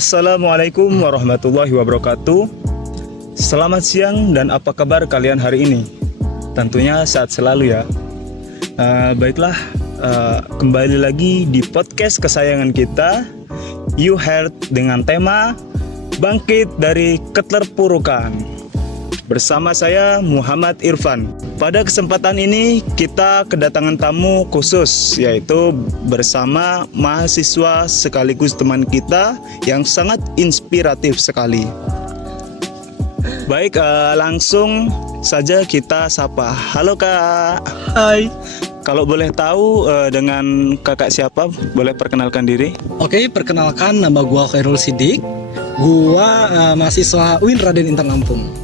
Assalamualaikum warahmatullahi wabarakatuh. Selamat siang dan apa kabar kalian hari ini? Tentunya sehat selalu ya. Baiklah, kembali lagi di podcast kesayangan kita, You Heard, dengan tema Bangkit dari Keterpurukan. Bersama saya Muhammad Irfan. Pada kesempatan ini kita kedatangan tamu khusus, yaitu bersama mahasiswa sekaligus teman kita yang sangat inspiratif sekali. Baik, langsung saja kita sapa. Halo Kak. Hai. Kalau boleh tahu dengan kakak siapa? Boleh perkenalkan diri? Oke, perkenalkan, nama gua Khairul Sidik. Gua mahasiswa UIN Raden Intan Lampung.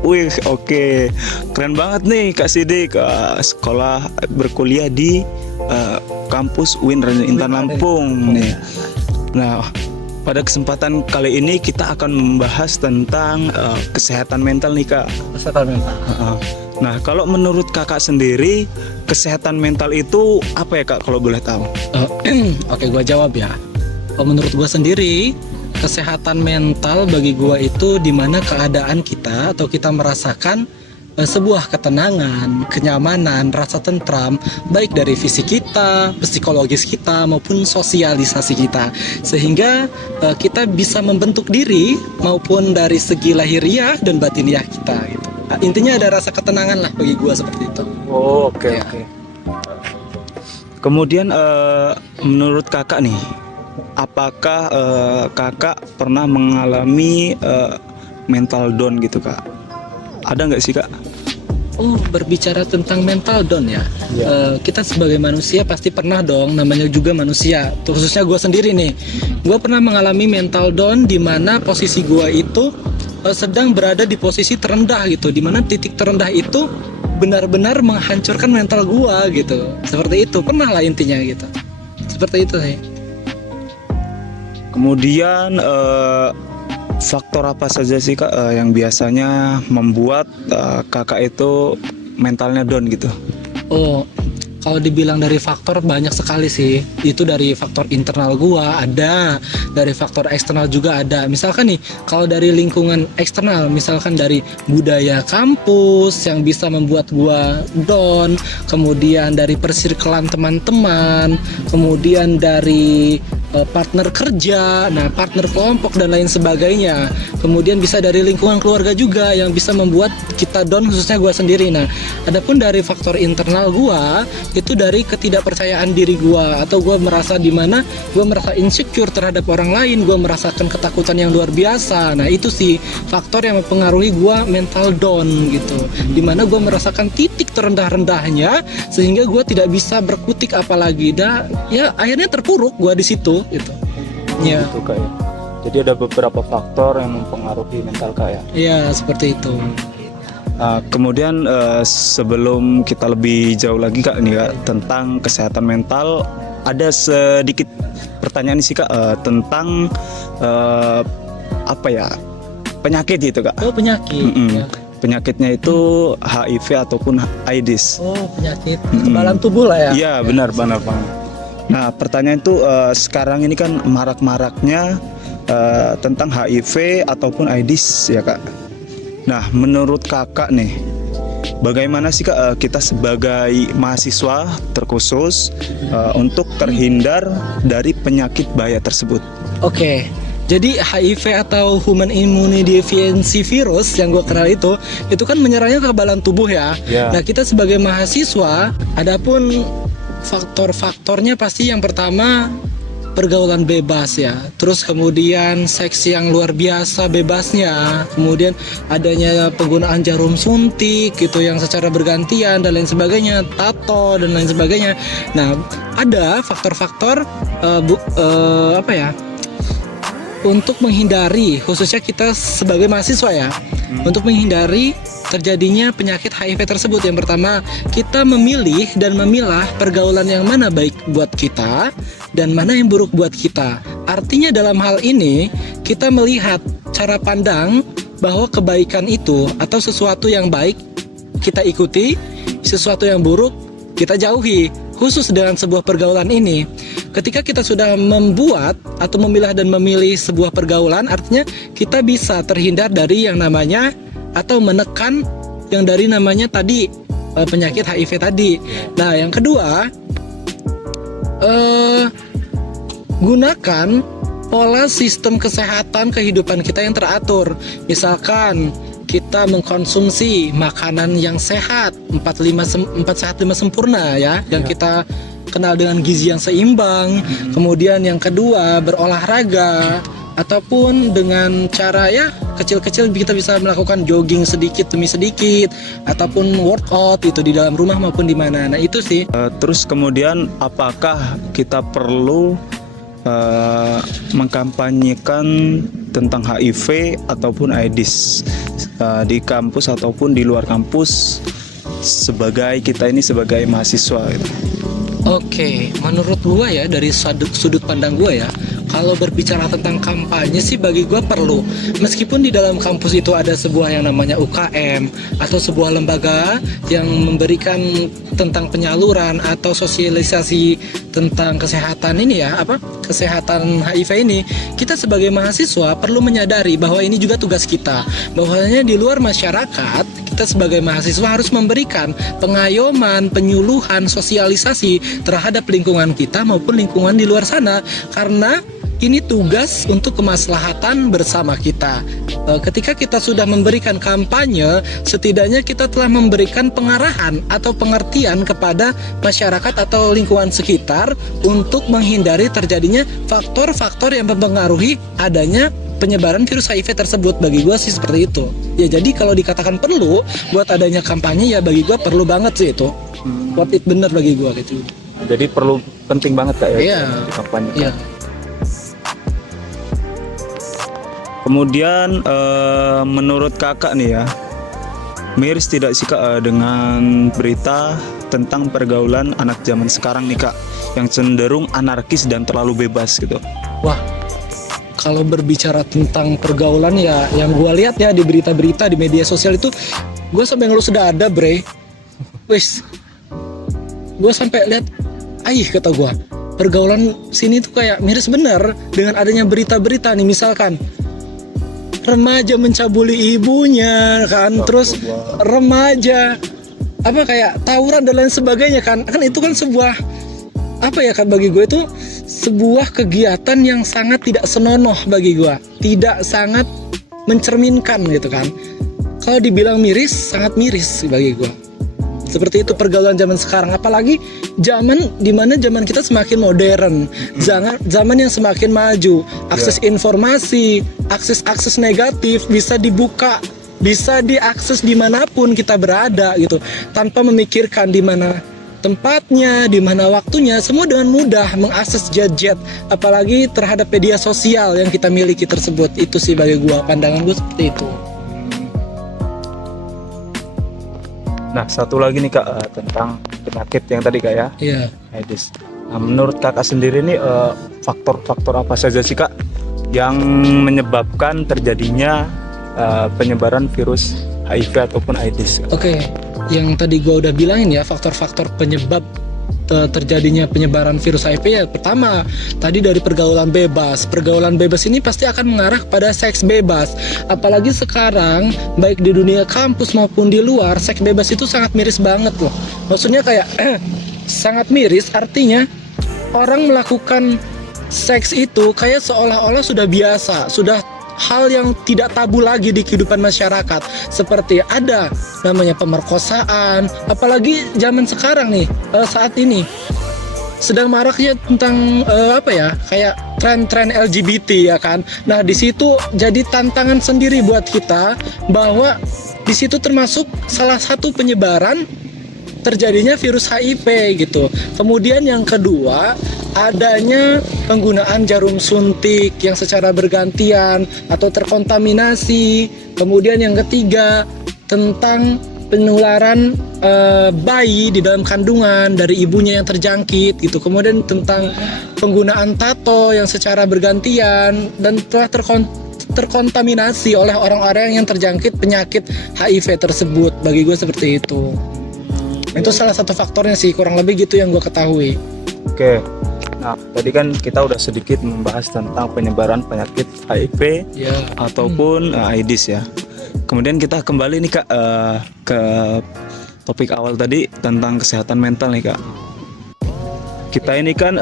Wih, oke. Keren banget nih Kak Sidik, sekolah berkuliah di kampus UIN Raden Intan Lampung nih. Nah, pada kesempatan kali ini kita akan membahas tentang kesehatan mental nih Kak. Kesehatan mental. Nah, kalau menurut kakak sendiri, kesehatan mental itu apa ya Kak, kalau boleh tahu? Oke, gua jawab ya. Menurut gua sendiri, kesehatan mental bagi gua itu dimana keadaan kita atau kita merasakan sebuah ketenangan, kenyamanan, rasa tentram, baik dari fisik kita, psikologis kita, maupun sosialisasi kita, sehingga kita bisa membentuk diri maupun dari segi lahiriah dan batiniah kita gitu. Intinya ada rasa ketenangan lah bagi gua seperti itu. Oh, oke. Kemudian menurut kakak nih, apakah kakak pernah mengalami mental down gitu Kak? Ada nggak sih Kak? Oh, berbicara tentang mental down ya. Kita sebagai manusia pasti pernah dong, namanya juga manusia. Khususnya gue sendiri nih, gue pernah mengalami mental down di mana posisi gue itu sedang berada di posisi terendah gitu, di mana titik terendah itu benar-benar menghancurkan mental gue gitu. Seperti itu, pernah lah intinya gitu. Seperti itu sih. Kemudian faktor apa saja sih Kak yang biasanya membuat kakak itu mentalnya down gitu? Oh, kalau dibilang dari faktor banyak sekali sih. Itu dari faktor internal gua ada, dari faktor eksternal juga ada. Misalkan nih, kalau dari lingkungan eksternal, misalkan dari budaya kampus yang bisa membuat gua down, kemudian dari persirkelan teman-teman, kemudian dari partner kerja, nah partner kelompok dan lain sebagainya. Kemudian bisa dari lingkungan keluarga juga yang bisa membuat kita down, khususnya gua sendiri. Nah, adapun dari faktor internal gua itu dari ketidakpercayaan diri gua, atau gua merasa di mana gua merasa insecure terhadap orang lain, gua merasakan ketakutan yang luar biasa. Nah, itu sih faktor yang mempengaruhi gua mental down gitu. Dimana gua merasakan titik terendah-rendahnya sehingga gua tidak bisa berkutik apalagi. Dan ya akhirnya terpuruk gua di situ gitu. Ya. Gitu Kak ya. Jadi ada beberapa faktor yang mempengaruhi mental Kak ya. Iya, seperti itu. Kemudian sebelum kita lebih jauh lagi Kak nih Kak, tentang kesehatan mental, ada sedikit pertanyaan sih Kak tentang apa ya, penyakit gitu Kak. Oh, penyakit. Ya. Penyakitnya itu HIV ataupun AIDS. Oh, penyakit kekebalan tubuh lah ya. Iya, benar banget. Nah, pertanyaan itu sekarang ini kan marak-maraknya tentang HIV ataupun AIDS ya Kak. Nah, menurut kakak nih, bagaimana sih Kak kita sebagai mahasiswa terkhusus untuk terhindar dari penyakit bahaya tersebut? Oke, jadi HIV atau Human Immunodeficiency Virus yang gue kenal itu kan menyerangnya kekebalan tubuh ya. Nah, kita sebagai mahasiswa, adapun faktor-faktornya pasti yang pertama pergaulan bebas ya, terus kemudian seks yang luar biasa bebasnya, kemudian adanya penggunaan jarum suntik gitu yang secara bergantian dan lain sebagainya, tato dan lain sebagainya. Nah, ada faktor-faktor untuk menghindari, khususnya kita sebagai mahasiswa ya, untuk menghindari terjadinya penyakit HIV tersebut. Yang pertama, kita memilih dan memilah pergaulan yang mana baik buat kita dan mana yang buruk buat kita. Artinya dalam hal ini kita melihat cara pandang bahwa kebaikan itu atau sesuatu yang baik kita ikuti, sesuatu yang buruk kita jauhi. Khusus dengan sebuah pergaulan ini, ketika kita sudah membuat atau memilah dan memilih sebuah pergaulan, artinya kita bisa terhindar dari yang namanya atau menekan yang dari namanya tadi penyakit HIV tadi. Nah, yang kedua, gunakan pola sistem kesehatan kehidupan kita yang teratur. Misalkan kita mengkonsumsi makanan yang sehat, 4 sehat 5 sempurna ya, yang kita kenal dengan gizi yang seimbang. Kemudian yang kedua, berolahraga ataupun dengan cara ya kecil-kecil kita bisa melakukan jogging sedikit demi sedikit ataupun workout itu di dalam rumah maupun di mana. Nah, itu sih. Terus kemudian apakah kita perlu mengkampanyekan tentang HIV ataupun AIDS di kampus ataupun di luar kampus sebagai kita ini sebagai mahasiswa gitu? Oke, menurut gua ya, dari sudut pandang gua ya, kalau berbicara tentang kampanye sih bagi gua perlu. Meskipun di dalam kampus itu ada sebuah yang namanya UKM atau sebuah lembaga yang memberikan tentang penyaluran atau sosialisasi tentang kesehatan ini ya, kesehatan HIV ini, kita sebagai mahasiswa perlu menyadari bahwa ini juga tugas kita. Bahwasanya di luar masyarakat, kita sebagai mahasiswa harus memberikan pengayoman, penyuluhan, sosialisasi terhadap lingkungan kita maupun lingkungan di luar sana, karena ini tugas untuk kemaslahatan bersama kita. Ketika kita sudah memberikan kampanye, setidaknya kita telah memberikan pengarahan atau pengertian kepada masyarakat atau lingkungan sekitar untuk menghindari terjadinya faktor-faktor yang mempengaruhi adanya penyebaran virus HIV tersebut. Bagi gue sih seperti itu. Ya, jadi kalau dikatakan perlu buat adanya kampanye, ya bagi gue perlu banget sih itu. Buat it bener bagi gue gitu. Jadi penting banget Kak ya, Iya. kampanye. Iya. Kemudian menurut kakak nih ya, miris tidak sih Kak dengan berita tentang pergaulan anak zaman sekarang nih Kak, yang cenderung anarkis dan terlalu bebas gitu? Wah, kalau berbicara tentang pergaulan ya, yang gue lihat ya di berita-berita di media sosial itu, gue sampai ngelus dada bre. Wis, gue sampai lihat, kata gue, pergaulan sini tuh kayak miris bener dengan adanya berita-berita nih, misalkan remaja mencabuli ibunya kan, terus remaja kayak tawuran dan lain sebagainya kan itu kan sebuah kan bagi gue itu sebuah kegiatan yang sangat tidak senonoh bagi gue, tidak sangat mencerminkan gitu kan. Kalau dibilang miris, sangat miris bagi gue. Seperti itu pergaulan zaman sekarang, apalagi dimana zaman kita semakin modern, zaman yang semakin maju, akses informasi, akses negatif bisa dibuka, bisa diakses dimanapun kita berada gitu, tanpa memikirkan di mana tempatnya, di mana waktunya, semua dengan mudah mengakses gadget, apalagi terhadap media sosial yang kita miliki tersebut. Itu sih bagi gua, pandangan gua seperti itu. Nah, satu lagi nih Kak, tentang penyakit yang tadi Kak ya, Iya. AIDS. Nah, menurut kakak sendiri nih faktor-faktor apa saja sih Kak yang menyebabkan terjadinya penyebaran virus HIV ataupun AIDS? Oke, yang tadi gua udah bilangin ya, faktor-faktor penyebab terjadinya penyebaran virus HIV ya, pertama tadi dari pergaulan bebas. Pergaulan bebas ini pasti akan mengarah kepada seks bebas. Apalagi sekarang baik di dunia kampus maupun di luar, seks bebas itu sangat miris banget loh. Maksudnya kayak sangat miris, artinya orang melakukan seks itu kayak seolah-olah sudah biasa, sudah hal yang tidak tabu lagi di kehidupan masyarakat. Seperti ada namanya pemerkosaan, apalagi zaman sekarang nih, saat ini sedang maraknya tentang kayak tren-tren LGBT ya kan. Nah, di situ jadi tantangan sendiri buat kita, bahwa di situ termasuk salah satu penyebaran terjadinya virus HIV gitu. Kemudian yang kedua, adanya penggunaan jarum suntik yang secara bergantian atau terkontaminasi. Kemudian yang ketiga, tentang penularan bayi di dalam kandungan dari ibunya yang terjangkit gitu. Kemudian tentang penggunaan tato yang secara bergantian dan telah terkontaminasi oleh orang-orang yang terjangkit penyakit HIV tersebut. Bagi gue seperti itu. Itu salah satu faktornya sih, kurang lebih gitu yang gue ketahui. Oke. Nah, tadi kan kita udah sedikit membahas tentang penyebaran penyakit HIV Ya. ataupun AIDS ya. Kemudian kita kembali nih Kak ke topik awal tadi tentang kesehatan mental nih Kak. Kita ini kan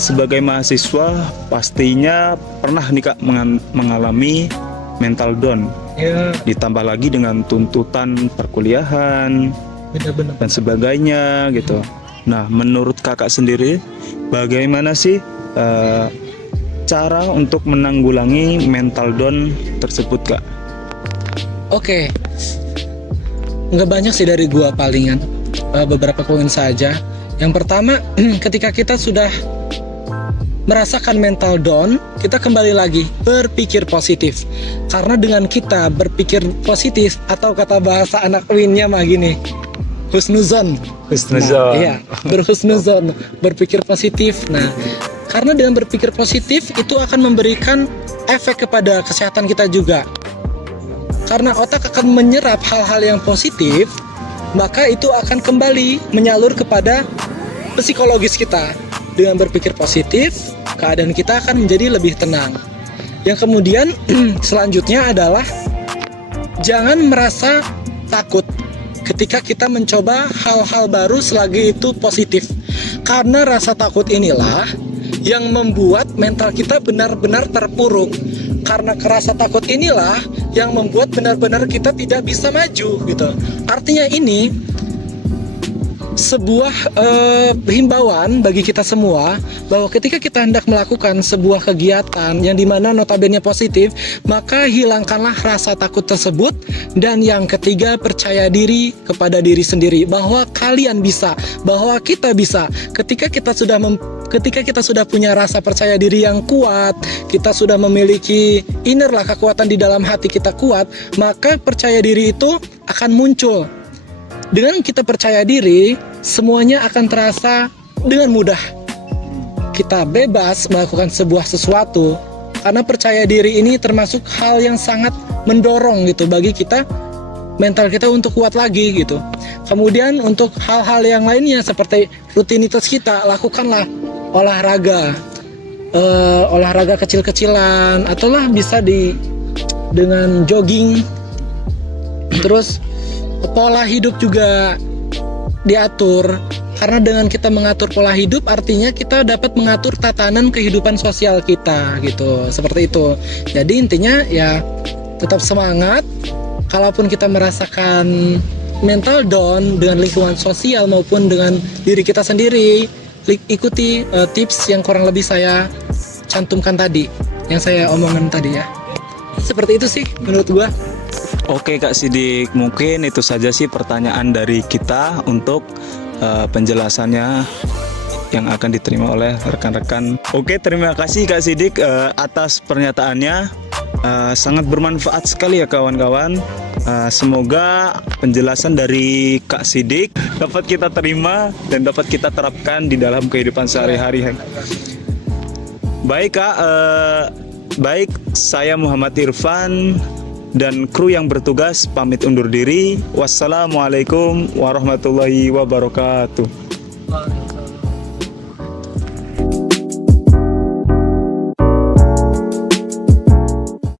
sebagai mahasiswa pastinya pernah nih Kak mengalami mental down. Ya, Ditambah lagi dengan tuntutan perkuliahan benar-benar. dan sebagainya gitu. Nah, menurut Kakak sendiri bagaimana sih cara untuk menanggulangi mental down tersebut Kak? Oke, nggak banyak sih dari gua, palingan beberapa poin saja. Yang pertama, ketika kita sudah merasakan mental down, kita kembali lagi berpikir positif. Karena dengan kita berpikir positif, atau kata bahasa anak Winnya mah gini, husnuzon. Husnuzon. Iya, berhusnuzon, berpikir positif. Nah, karena dengan berpikir positif itu akan memberikan efek kepada kesehatan kita juga. Karena otak akan menyerap hal-hal yang positif, maka itu akan kembali menyalur kepada psikologis kita. Dengan berpikir positif, keadaan kita akan menjadi lebih tenang. Yang kemudian selanjutnya adalah jangan merasa takut ketika kita mencoba hal-hal baru selagi itu positif. Karena rasa takut inilah yang membuat mental kita benar-benar terpuruk. Karena kerasa takut inilah yang membuat benar-benar kita tidak bisa maju gitu. Artinya ini sebuah himbauan bagi kita semua bahwa ketika kita hendak melakukan sebuah kegiatan yang dimana notabene positif, maka hilangkanlah rasa takut tersebut. Dan yang ketiga, percaya diri kepada diri sendiri bahwa kalian bisa, bahwa kita bisa. Ketika kita sudah punya rasa percaya diri yang kuat, kita sudah memiliki inner lah, kekuatan di dalam hati kita kuat, maka percaya diri itu akan muncul. Dengan kita percaya diri, semuanya akan terasa dengan mudah. Kita bebas melakukan sebuah sesuatu, karena percaya diri ini termasuk hal yang sangat mendorong gitu bagi kita, mental kita untuk kuat lagi gitu. Kemudian untuk hal-hal yang lainnya seperti rutinitas kita, lakukanlah olahraga, olahraga kecil-kecilan, atau lah bisa dengan jogging. Terus pola hidup juga diatur, karena dengan kita mengatur pola hidup artinya kita dapat mengatur tatanan kehidupan sosial kita gitu, seperti itu. Jadi intinya ya tetap semangat. Kalaupun kita merasakan mental down dengan lingkungan sosial maupun dengan diri kita sendiri, ikuti tips yang kurang lebih saya cantumkan tadi, yang saya omongin tadi ya. Seperti itu sih menurut gua. Oke Kak Sidik, mungkin itu saja sih pertanyaan dari kita untuk penjelasannya yang akan diterima oleh rekan-rekan. Oke, terima kasih Kak Sidik atas pernyataannya. Sangat bermanfaat sekali ya kawan-kawan. Semoga penjelasan dari Kak Sidik dapat kita terima dan dapat kita terapkan di dalam kehidupan sehari-hari. Baik Kak, baik, saya Muhammad Irfan dan kru yang bertugas pamit undur diri. Wassalamualaikum warahmatullahi wabarakatuh.